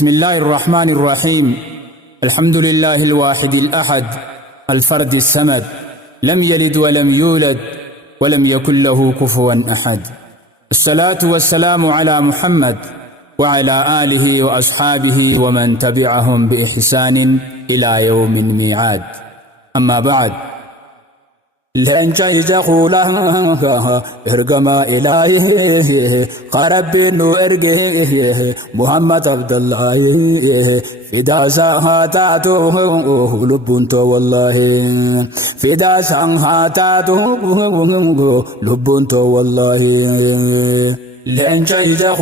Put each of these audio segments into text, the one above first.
بسم الله الرحمن الرحيم. الحمد لله الواحد الأحد الفرد الصمد لم يلد ولم يولد ولم يكن له كفوا أحد. الصلاة والسلام على محمد وعلى آله وأصحابه ومن تبعهم بإحسان إلى يوم الميعاد. أما بعد، لن تجعله إرقما إلهي قرب نو إرقه محمد عبد الله فدا ساعاته لبنتو والله فدا ساعاته لبنتو والله لن تجعله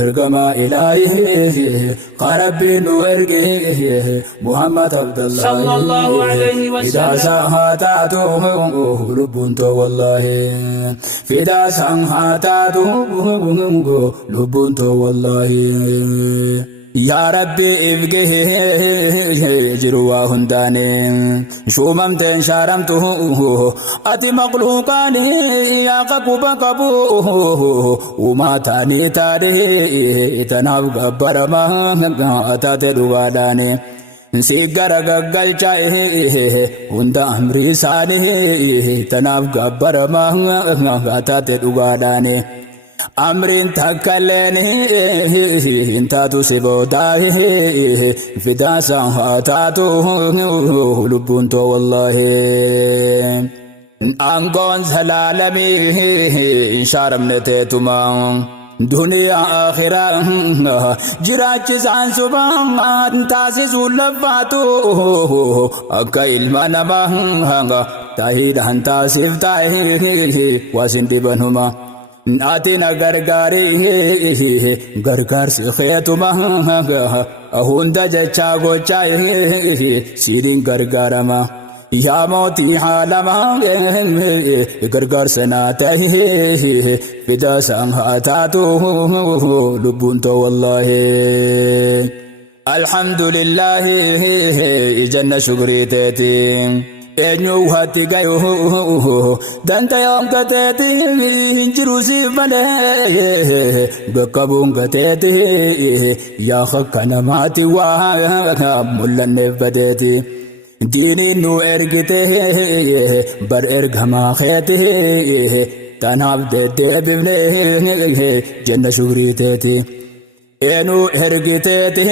إرقما إلهي قرب نو إرقه محمد عبد الله صلى الله عليه وسلم ساعاته لبنتو والله فدا ساعاته لبنتو والله يا ربي افقه جروا هنداني شو ممتن شارمته أتي مقلوقاني يا قبو وما تاني تاري تناب برما أتات دواداني سيجارة قلچائه هندا أمري ساني تناب برما أتات دواداني أمرين تكلني انتاتو سبوداه فدا ساعاتو لبنتو والله أنقون سلالمي شارم نتيتما دنيا آخرة جراج سان سبان تاسسو لفاتو أكا إلما نما تاهيد هنتاسف تاهي واسن دبنهما ناتنا غرغاري غرغار سخيتما أهوندا جچا غوچاي سيرين غرغارما يا موتي حالما غرغار سناته فدا سانهاتاتو لبنتو والله الحمد لله جنة شكريتي Enyu hati gayo danta yom katete injirusi bale bekabung katete ya khakana mati wa mullan badeti dini nu ergite bar ergama khete tanab de bibne janna shugrite إنو هرقتي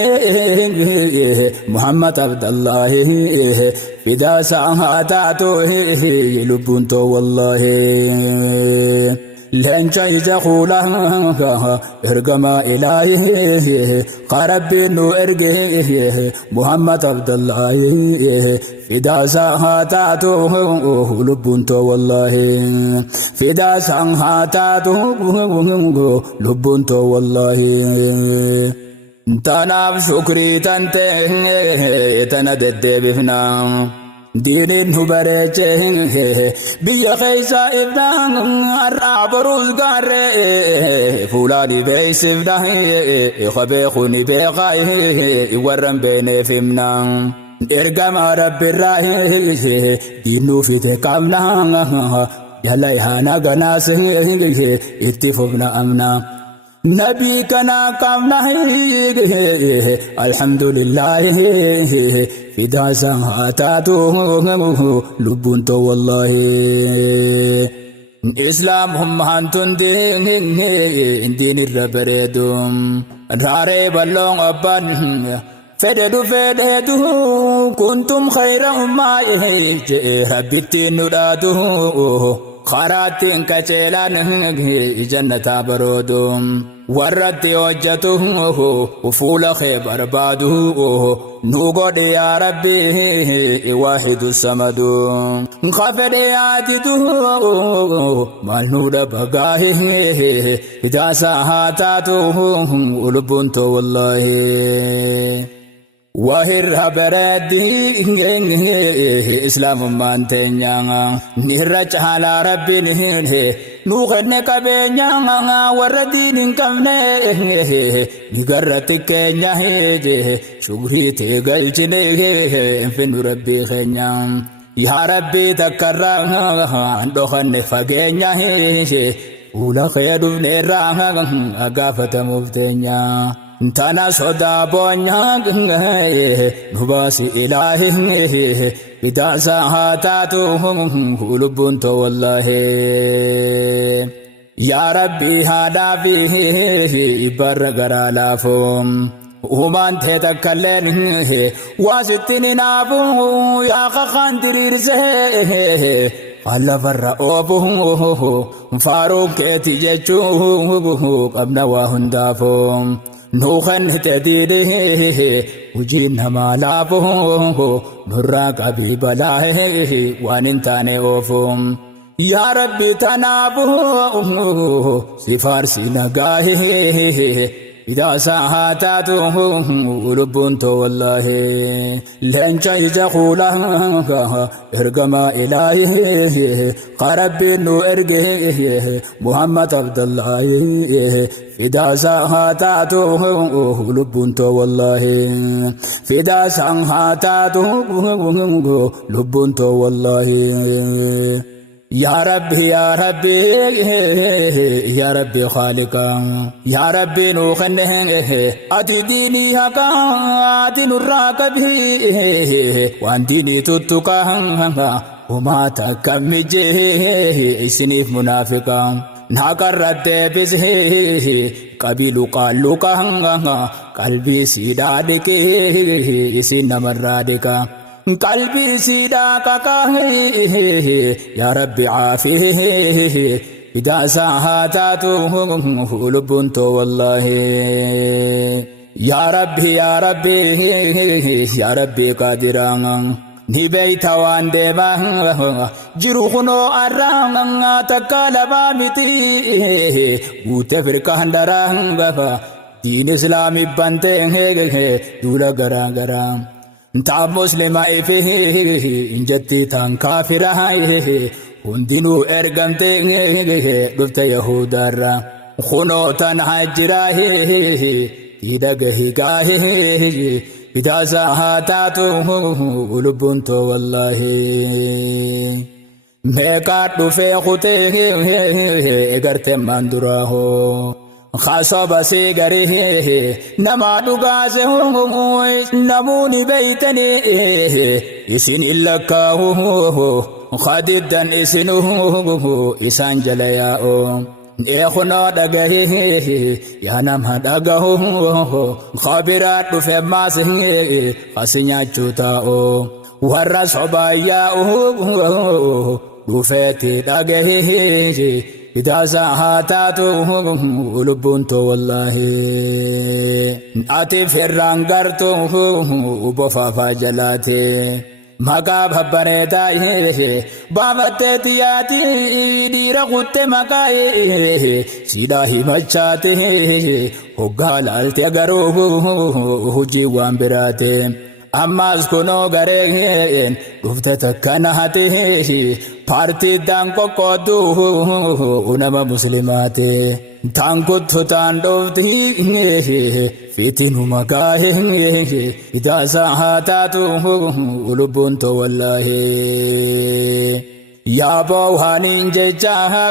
محمد عبد الله فدا ساعاته لبنتو والله لن تجعله إرقما إلهي قرب نو إرقه محمد عبد الله فدا ساعاته لبنتو والله فدا ساعاته لبنتو والله تناب شكري تنته تندد بفنا دين هبرچه بيا خيسا ابن الرعب روزگار فولاني بيس ابن خبيخوني بيخاي ورم بين فمنا ارقم رب الراي دينو في تقامنا يلا يهانا غناس اتفقنا امنا نبي كنا قمنا الحمد لله فدا ساعاته لبنتو والله إسلام هم هانتون دين الربريدوم راري بلون أبان فددو كنتم خير أمة ربتي نرادو خراتين كچلان جنة برودوم ورد وجته وفول خيبر بعده نوغد يا ربي واحد الصمد خفد ياتته مالنود بغاه إذا ساعاته لبنتو والله وهر بردي إسلام مانتينيا نهرج على ربي نوغن كبينيا وردين كمنه نغرتك نيا شغري تغلجنه فين ربي خنيا يا ربي تكرم عندخن فغنيا ولا خير نيرا أغافة مفتنيا tana soda bonya nubasi ilahi bidasa hatatu lubun to wallahi ya rabbi hada fihi ibargara lafum ومان تتكلم واسطني نابو يا خاندرير زه على فرقوبه فاروق تيجو قبل وهندافم نوخن تديده وجينا مالابه نراك أبي بلاه وانتاني اوفم يا ربي تنابه سفارسي نقاه إذا ساعاته لبنت والله لن تجزقوا لها إرقما إلهي قرب إنه إرقه محمد عبد الله إذا ساعاته لبنت والله إذا ساعاته لبنت والله يا ربي يا ربي يا ربي خالقا يا ربي نوخنه أتي ديني هكا أتي نراك به وان ديني تتكا وما تكمجه سنيف منافقا ناكرت بزه قبيل قالوكا قلبي سيدادك سين مرادك قلبي سيداك يا ربي عافيه إذا ساعاته لبنت والله يا ربي يا ربي يا ربي قادرا نبيت وان ديما جروخنو أرام تكالبا متي وتفرق هندرا دين إسلامي بانته دولا غرا غرا تا مسلم إفه إن جتي تان كافر هندينو إرغمته دفت يهودارا خنو تان حجراه تيدغه غاه إذا ساعاته لبنت والله ميقات دفع خطه اگرت مندراه خاصب سيغره نما دغازه نموني بيتني اسن لكاه خاددن اسنه اسان جلياو اخنا دغه يا نم دغه خبرات فماسه اسنيا چوتاو ورا صباياو دوفتي دغه إذا ساعاته لبنت والله أتي فران قرته وبفافا جلاته مكا ببريتاي بابتي تياتي دير قط مكاي سيداهي مچاته وقال التقروه هجي وانبراته أما اسكنو غرين دفتت كنهاته پارتی دانکو کودو انما مسلماتے دانکو تھتان دوتی فیتنو مکاہے اذا ساہاتاتو لبنتو واللہ یا بوہانین جچاہا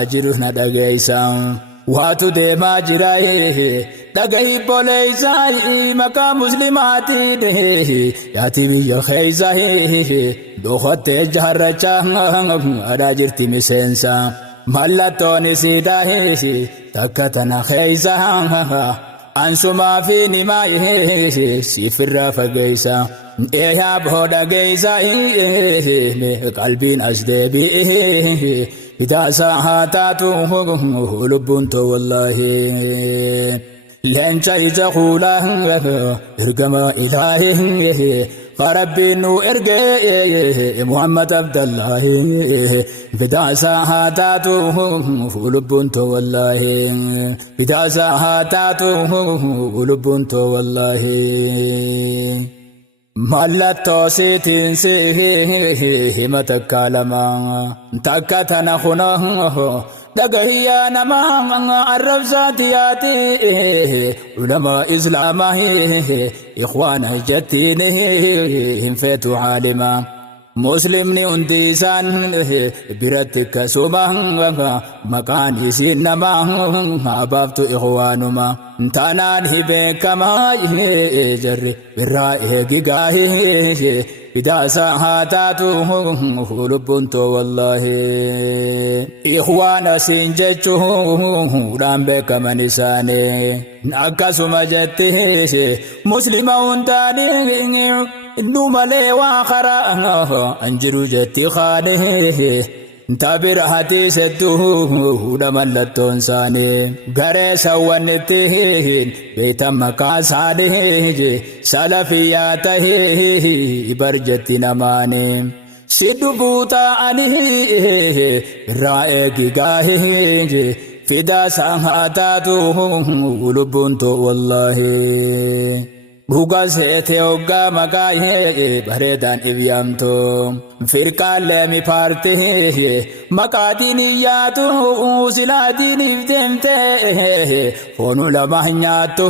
اجرنا دگیسان واتو دے ماجرائے دگئی بولیسائی مکا مسلماتی دے یاتی بھی یخیزائی دوخت جہرچا اراجرتی مسینسا ملتونی سیدائی تکتنا خیزا انسوما فی نمائی سیفر فگیسا ایہا بھوڑا گیسائی میں قلبین ازدیبی إذا ساعاته لبنت والله لن تجزقوا له إرقما إلهي فربي نو إرقى محمد عبد الله إذا ساعاته لبنت والله إذا ساعاته لبنت والله مالتو سيتين سيه متكالما تكتنا خناه دقهيا نما عرب ذاتياتي علماء إسلامه إخوانا جتينه فيتو عالما muslimni hundi isaan biratti kasuma maqaan isiin namaa abaabtu ikhwaanuma taanaan hibeekamaa jarri birraa eegigaa idaasa haataatu lubbuun too wallahi ikhwaana siin jechuudhaan beekaman isaani akkasuma jetti muslima hundaanii innu malee waa karaa anjiru jetti khaane tabir hatii sedduudha mallattoon isaani garee sawwannittiin beeytan maqaa isaanii salafiyyaa tahee bar jetti namaani siddu buuta'anii irraa eegigaahee fidaa saataatu lubbuun too wallahi Bugas hete ogga maqaa bareedaan ibyamto firqaalee mi paartee maqaa diiniyyaatu silaa diiniif deemte foonu lama nyaattu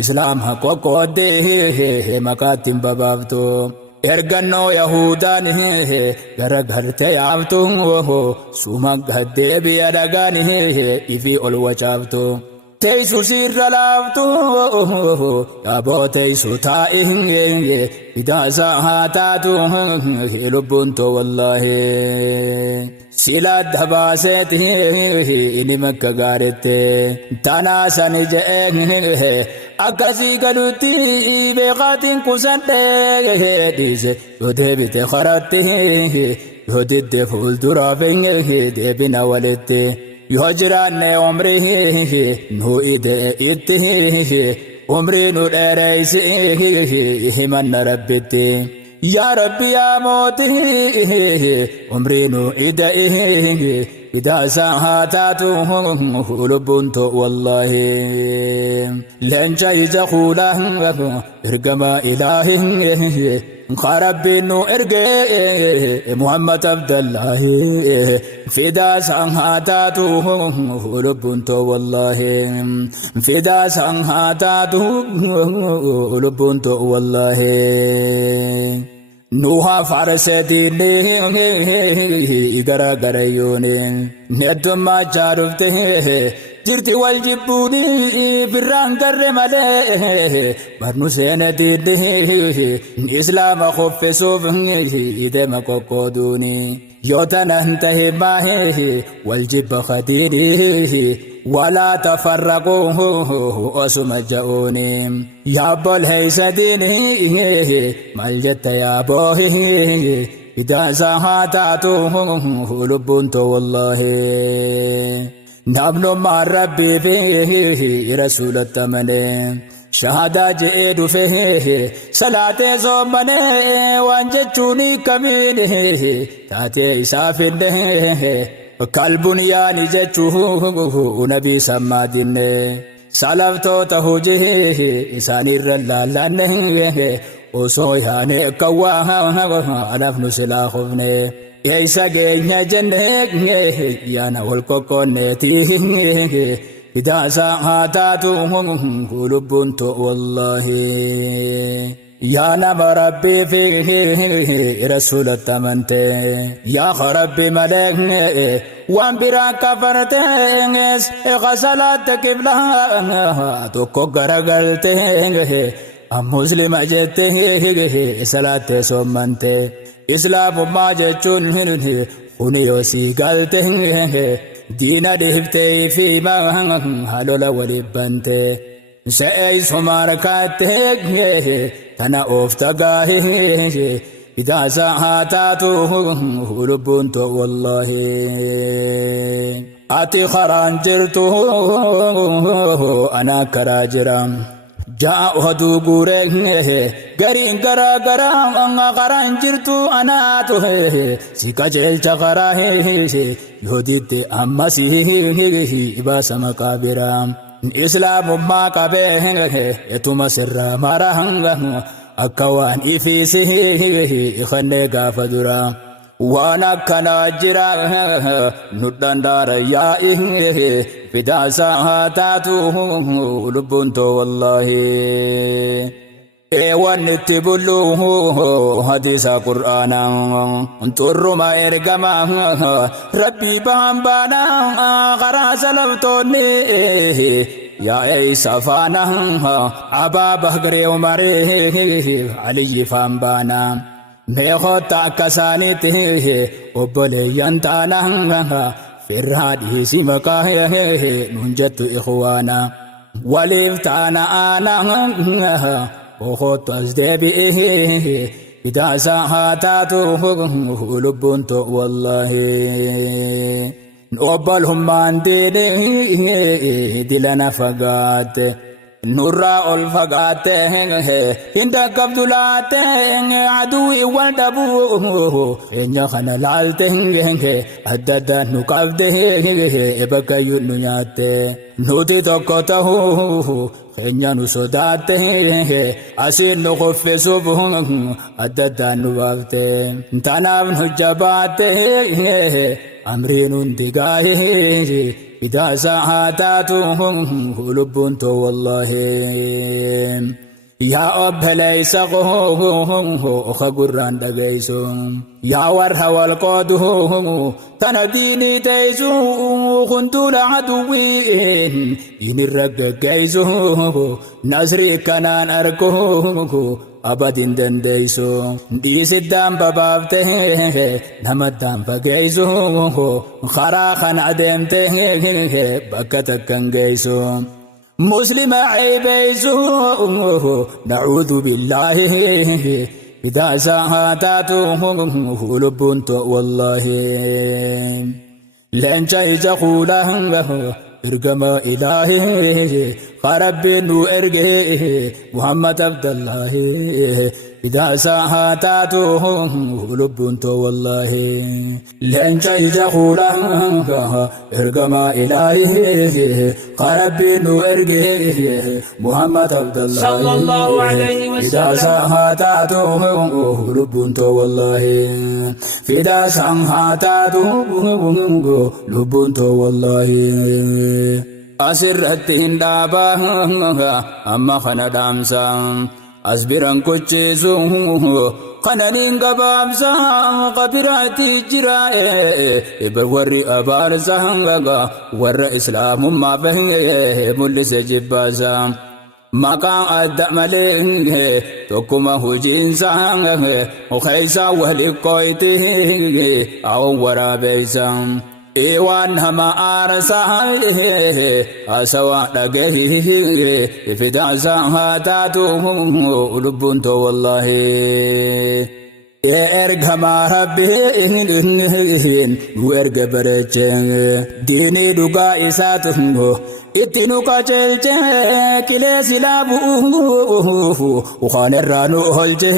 islaam qoqqooddee maqaattiin babaaftu ergannoo yahudaan garagarte yaaftu suma gaddee biyya dhagaan ifi ol wacaaftu Teisu sirra laaftu yaaboo teisu taa'e idaasa haataatu lubbuun too wallahi sila dabaaseeti inni makka gaarette tanaasani je'e akkasii galutti beekaatiin kusadhe dhiise yoo deebite karatte yoo didde fuulduraaf deebina walitti yoo jiraanne umrii nu ide itti umrii nu dheereysi himanna rabbitti yaa rabbi yaa mooti umrii nu ide idaasa haataatu lubbuun too wallahi leenca ija kuula ergama ilaahi Rabbiin nu erge Muhammad Abdallahi fidaa san haataatu lubbuun too wallahi fidaa san haataatu lubbuun too wallahi Nuha farse diinni garagarayooni neddummaa jaarufte jirti wal jibbuuni birraan garre malee barnu seene diinni islaama qoffisuuf idema qoqqooduuni yoo tanan tahe maahe wal jibba khadiini ولا تفرقوا أسم جاؤوني يا بالهيس ديني ملجت يا بوه إذا زهاتاتو لبنت والله نبن مع ربي فيه رسول التمنين شهادة جئد فيه صلاة زمنه وانجتوني كمينه تاتي إسافنه kalbunyaani jechuun nabi sammaadinne salaftoota hojii isaanirra laallanne osoo yaane kawwaa alafnu silaa qofne eeysa geenya jenne yaana wal qoqqoonneeti idaasa haataatu lubbuun too wallahi يا نبي ربي فيه رسول التمنت يا ربي ملك وان برا كفرت غسلت قبلها تكو غرغلت مسلم جت صلاة سمنت اسلام ما جچون خوني وسي قالت دين دهبت في ما هلول ولبنت سأي سماركات تنا أفتقاه إذا ساعاتاته لبنت والله أتي خران جرته أنا كراجرام جاء هدو قوره غرين غرا غرا أنا خران جرتو أنا توه سيكا جيل چخراه يهديت أمسيه إباس مقابرام إسلام ما كبه يتوم سر مرهنغ أكوان إفيسه إخنة غافدرا وانا كناجرا ندان دار يا فدا ساعاتو لبنت والله eewwan itti bullu hadiisa qur'aanaa turruma ergama rabbii bahambaanaa karaa salaftoonni yaa'ee safaana abaa bakree umaree aliyyi faambaanaa meeqoota akka isaaniitti obboleeyyan taanaa firraa dhiisi maqaa nuun jettu ikhwaana waliif taana aanaa okhottu as deebi'ee bidaasaa haa taatu lubbuun to wallahi obbolummaan diinii dilana fagaatte nurraa ol fagaatte hin dhaqqabdu laatte aduwwi wal dhabuu enya kana laalte adda addaan nu qabde bakkayyuu nu nyaatte nuti tokko tahuu enya nu sodaatte asiin nu kuffisuuf adda addaan nu baafte tanaaf nu jabaatte amriin hundi gaahee bidaasaa haa taatu lubbuun to wallahi yaa obboleeysa ka gurraan dhageeysu yaa warra wal qoodu tana diinii teeysu kuntuula aduwwiin inirra geggeeysu nasrii kanaan argu abadin dandeeysu dhiisiddaan babaafte namaddaan fageeysu karaa kan adeemte bakka takkan geeysu muslima ceebeysu nacuudhu billaahi bidaasaa haa taatu lubbuun to wallahi leenca ija kuulaa ergama ilaahi rabbiin nu erge muhammad abdallahi bidaasaa haa taatu lubbuun to wallahi leenca ija kuulaa ergama ilaahi rabbiin nu erge muhammad abdallahi sallallahu alayhi wa bidaasaa haa taatu lubbuun to wallahi bidaasaa haa taatu lubbuun to wallahi asirratti hin dhaabaa amma kana dhaamsa asbiran kocheesu kananiin gabaabsa qabiraatti jira warri abaarsa warra islaamummaa bahee mul'ise jibbaasa maqaan adda malee tokkuma hojiinsa keeysa wali qoyti awwan waraabeysa waan hama aarsaa asawaa dhageehi fidaasaa haa taatu lubbuun to wallahi ergamaa rabbiin nu erga bareeche diinii dhugaa isaatu itti nu qajeelche qilee silaa bu'uuf ukaan irraa nu oolche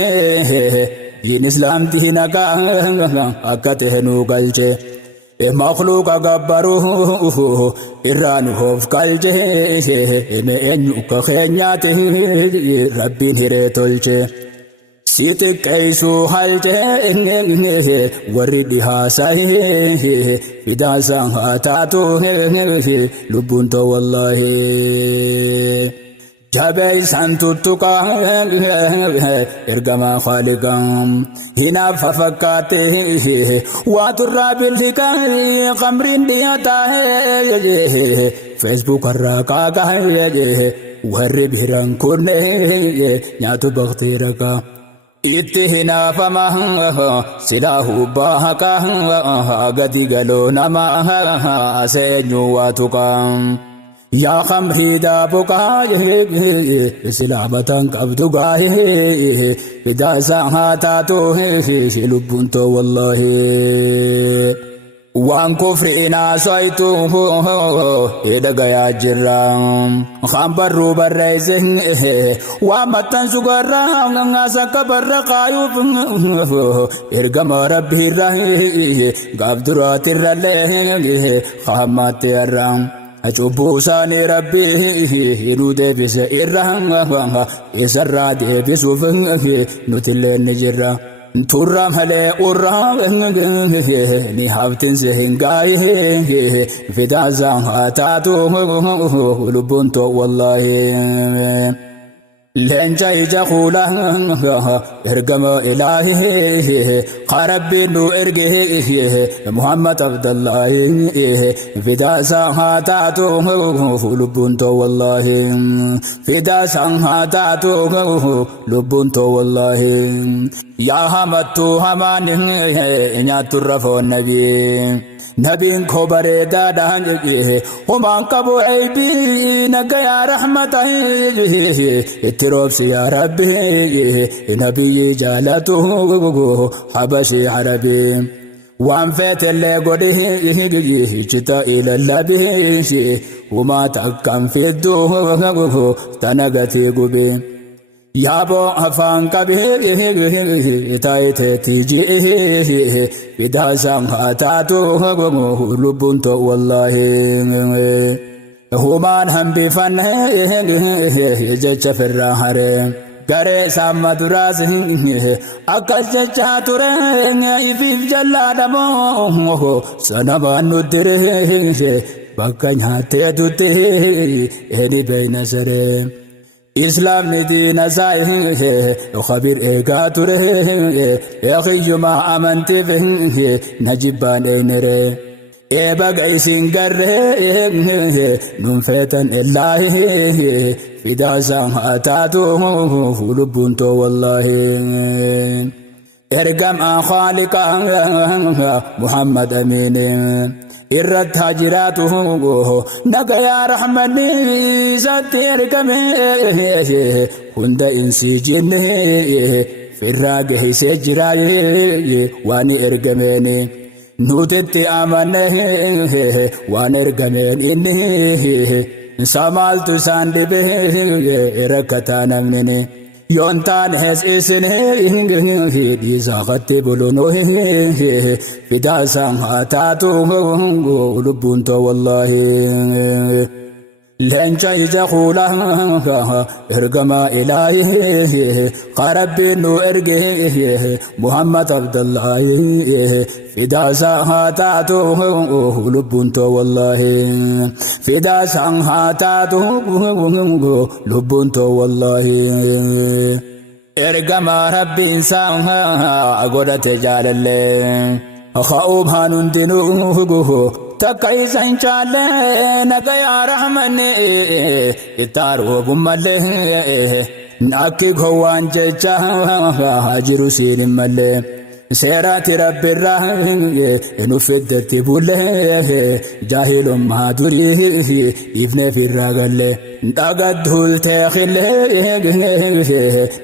diin islaamtii nagaa akka ta'e nu galche makhluuqa gabbaruuf irraa nu of galche eenyu ka keenyaati rabbiin hiree tolche si xiqqeessuu halche warri dhihaasaye fidaasaa haa taatu lubbuun to wallahi jabeeysan tuttuqaa ergamaa khaaliqaa hinaaf fakkaate waaturraa bilhiqaa qamriin dhiyataa feesbuuk irraa qaaqaa warri biran kunne nyaatu baktii raqa itti hinaafama silaa hubbaa haqaa gadi galoo namaa seenyu waatuqaa yaa khamrii daabuqaa islaamatan qabdu gaahee fidaasaa haa taatu lubbuun to wallahi waan kufriin haasaytu dhagayaa jirra kan barruu barreeyse waan maxxansu garraa sakka barra qaayuuf ergama rabbiirra gaaf duraatirrallee qaammaatti yarra cubbuu isaanii rabbii nu deebise irraa isarraa deebisuuf nutillee ni jirra turra malee urraa ni haftinse hin gaayee fidaasaa haa taatu lubbuun to wallahi لنجا يجخولا ارقم إلهي قرب نو ارقه محمد عبد الله فدا ساعاتو لبنتو والله فدا ساعاتو لبنتو والله يا همتو همان يا ترفو النبي نبين كبر دادان ومان كبو عيبي نجا يا رحمة اتروبس يا ربي نبي جالته حبشي عربي وان فات اللي قده جتا إلى اللبي وما تكن في الدو تنغتي قبي يابو أفان كبه تايت تيجي بدا سامحاتاتو لبنتو والله همان هم بفن جج في الرحر غري سام دراز أكل جج تورا يفيف جلا دمو سنبان ندره بكن هاتي دوتي إني بين سره إسلام دين زايه خبير إيقاتره يخي ما أمنت فيه نجيبان إنره إيباق سنقره ننفتن الله فدا سامحاتاتو لبنتو والله إرقم خالق محمد أمين إرد هاجراته نقا يا رحمني ستير كمي هند إنسي جنه في الراقه سجراي واني إرقميني نوتت آمنه واني إرقمين إنه سامالت ساندي به إركتانا مني يونتان هس إسنه ديزا خطي بلونه فدا سامحاتاتو لبنتو والله لنجا يجخولا ارقم إلهي قرب نو ارقه محمد عبد الله فدا سامحاتاتو لبنتو والله فدا سامحاتاتو لبنتو والله ارقم رب إنسان أقول تجالله خاوب هانون دينوه تكاي سانشاله نكا يا رحمني اتارو بمله ناكي غوان جچا هاجرو سين مله سيرات رب الرحمن نفدت بوله جاهل مادوري ابن في الرجل دغدول تخل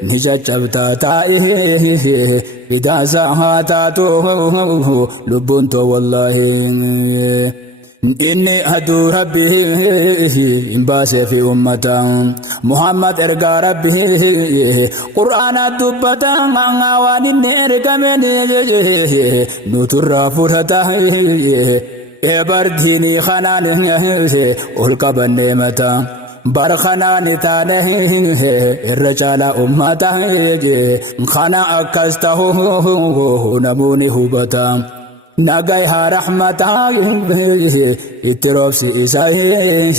نجچبتا تاي بدا ساعاتو لبنتو والله إني أدو ربي إنباس في أمتا محمد إرقى ربي قرآن الدبتا معوان إرقى من نتر فرتا إبرديني خنان ألقى بالنمتا برخنان تانه الرجال أمتا خنا أكسته نموني هبتا نجايها رحمتا اتروبس إساي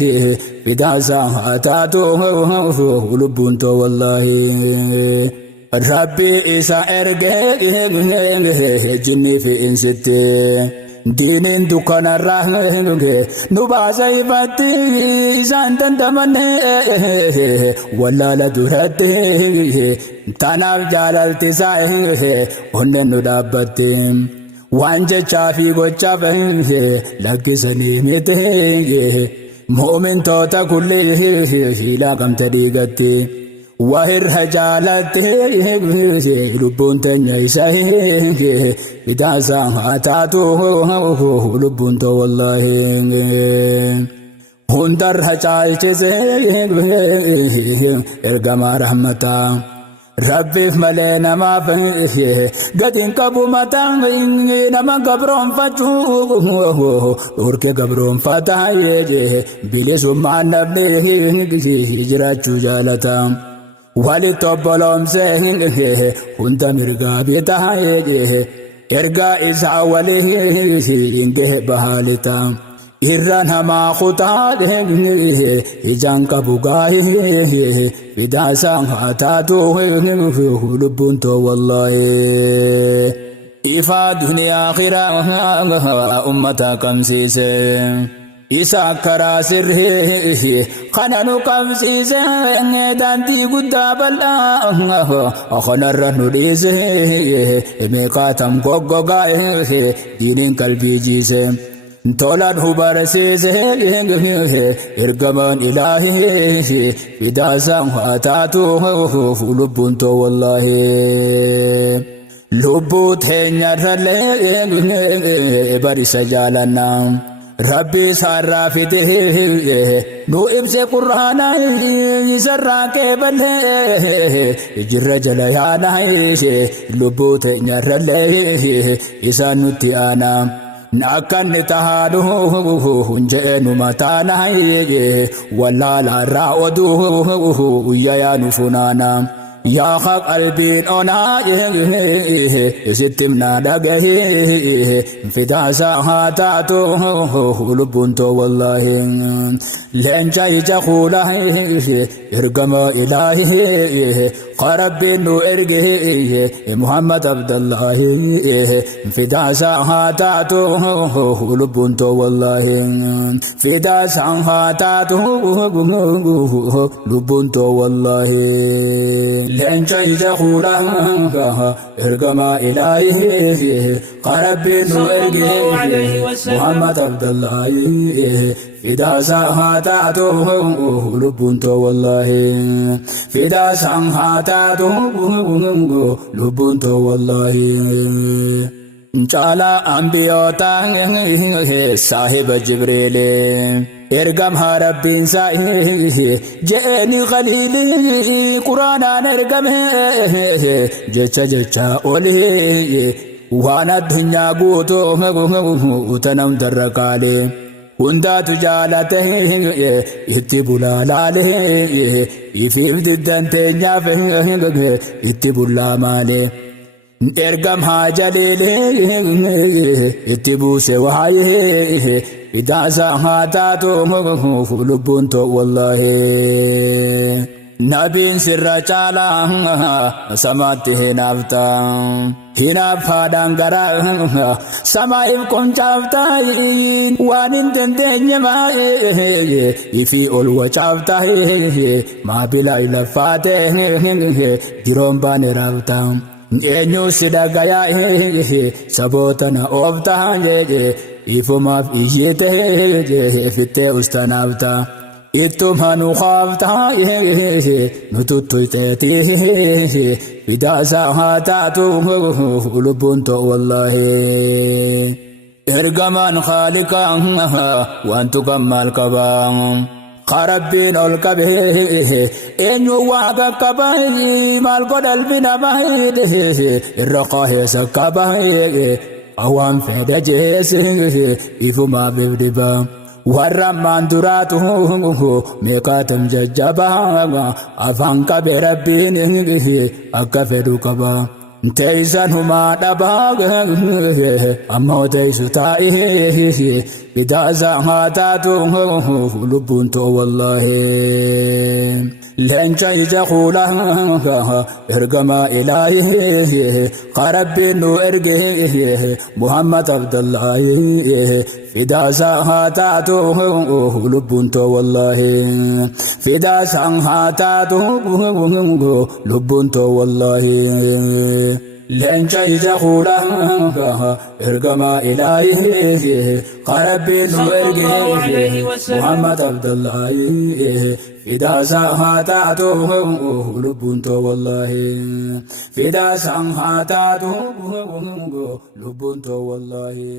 فدا سامحاتاتو لبنتو والله ربي إسا إرقى جني في إنستي دين دكان الرحمن نباسي فتي إسان تندمني ولا لدرتي تناب جالل تساي هنن ندابتي وانجا چافي گو چافه لگي سني مته مؤمن توتا كل هيلا كم تديغتي وهر حجالت لبون تنيسه بدا ساعاتو لبون تو والله هندر حجالچه ارغما رحمتا ربي ملينا ما فيه قدين كبو متان نما قبرون فتو ورك قبرون فتا يجي بلي سمع نبني هجرات جالتا والي طبلهم سهل كنت مرقا بيتا يجي ارقا إسعى وليه ينده بحالتا irraan hamaa kutaadhe ijaan qabu gaa'ee fidaasaan haa taatu lubbuun too wallaahi ifaa duniyaa akhiraa ummata kamsiise isa karaa sirrii kana nu qabsiise daandii guddaa bal'aa kanarra nu dhiise meeqaatam goggogaa'e diiniin qalbii jiise tolaan hubarsiise ergamaan ilaahi fidaasaan haa taatu lubbuun too wallaahi lubbuu teenyarrallee barisa jaalannaa rabbi sarraa fide nu ibse qur'aana isarraa keebalee jirra jala yaana lubbuu teenyarrallee isaan nutti aana nakkanni tahaadu hunjeenu mataana wallaalaarraa oduu yayaanu funaana yaa qalbiin onaa isittim naa dhagahe fidaasaa haa taatu lubbuun too wallaahi leenca ija kuula ergama ilaahi qarabbiin nu erge muhammad abdallaahi fidaasaa haa taatu lubbuun too wallaahi fidaasaa haa taatu lubbuun too wallaahi leenca ija kuula ergama ilaahi qarabbiin nu erge muhammad abdallaahi fidaasaa haa taatu lubbuun too wallaahi fidaasaa haa taatu lubbuun too wallaahi caalaa ambiyoota saahiba jibriili ergama rabbiinsaa je'eni khaliili quraanaan ergame jecha oli waan addunyaa guutuu tanam darraqaale hundaatu jaalate itti bulaalaale ifiif diddan teenyaaf itti bullaa maale ergama jaleele itti buuse waa'ee fidaasaa haa taatu lubbuun too wallaahi nabiin sirra caalaa samaatti hinaaffaadhaan garaa samaa'iif qoncaaftaa waan hin dandeenye ifii ol wacaaftaa maabilaa ilaffaate diroon baane raaftaa eenyu si dhagayaa saboota na ooftaa ifumaaf iyyite fittee ustanaafta ittuma nu qaaftaa nu tuttuyteetii fidaasaa haa taatu lubbuun too wallaahi ergamaan khaaliqaa wantu gammaal qabaa qarabbiin ol qabe eenyu waa qaqqaba maal godhalbi namaa irra qaaheessa qaba awaan fedha jeesse ifumaaf ibdiba warra ammaan duraatu meeqaatam jajjabaa afaan qabe rabbiin akka fedhu qaba teeysan humaa dhabaa ammoo teeysu taa'e fidaasaa haa taatu lubbuun too wallaahi leenca ija kuula ergama ilaahi qarabbiin nu erge muhammad abdallaahi fidaasaa haa taatu lubbuun too wallaahi fidaasaa haa taatu lubbuun too wallaahi leenca ija kuula ergama ilaahi qarabbiin nu erge muhammad abdallaahi fidaasaa haa taatu lubbuun too wallaahi fidaasaa haa taatu lubbuun too wallaahi